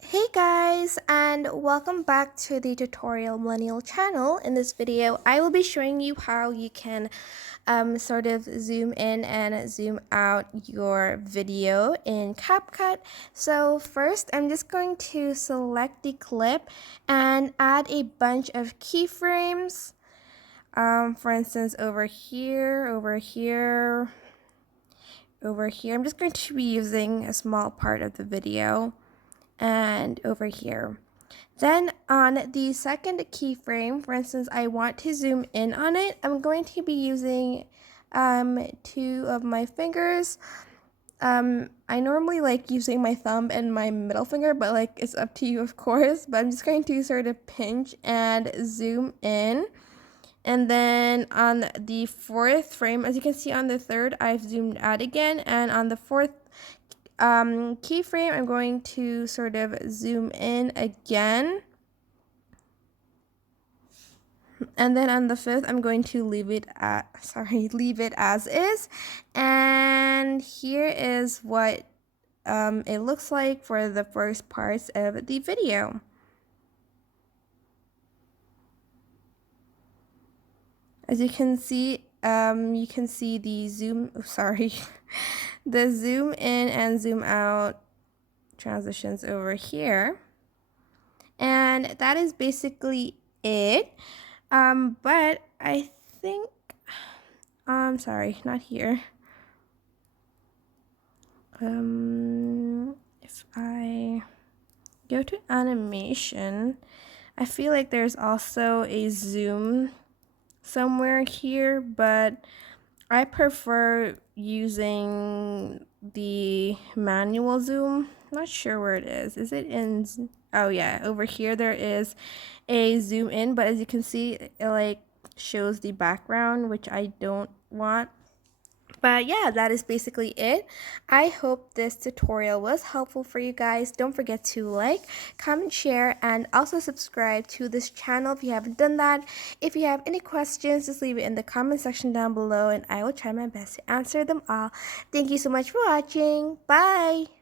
Hey guys, and welcome back to the Tutorial Millennial channel. In this video, I will be showing you how you can sort of zoom in and zoom out your video in CapCut. So first, I'm just going to select the clip and add a bunch of keyframes. For instance, over here, over here, over here. I'm just going to be using a small part of the video. And over here. Then on the second keyframe, for instance, I want to zoom in on it. I'm going to be using two of my fingers. I normally like using my thumb and my middle finger, but like it's up to you, of course. But I'm just going to sort of pinch and zoom in. And then on the fourth frame, as you can see on the third, I've zoomed out again. And on the fourth keyframe, I'm going to sort of zoom in again. And then on the fifth, I'm going to leave it as is. And here is what it looks like for the first parts of the video. As you can see the zoom, the zoom in and zoom out transitions over here. And that is basically it. But I think, sorry, not here. If I go to animation, I feel like there's also a zoom somewhere here, but I prefer using the manual zoom. Not sure where it is. Is it in? Oh yeah, over here there is a zoom in, but as you can see, it like shows the background, which I don't want. But yeah, that is basically it. I hope this tutorial was helpful for you guys. Don't forget to like, comment, share, and also subscribe to this channel if you haven't done that. If you have any questions, just leave it in the comment section down below and I will try my best to answer them all. Thank you so much for watching. Bye!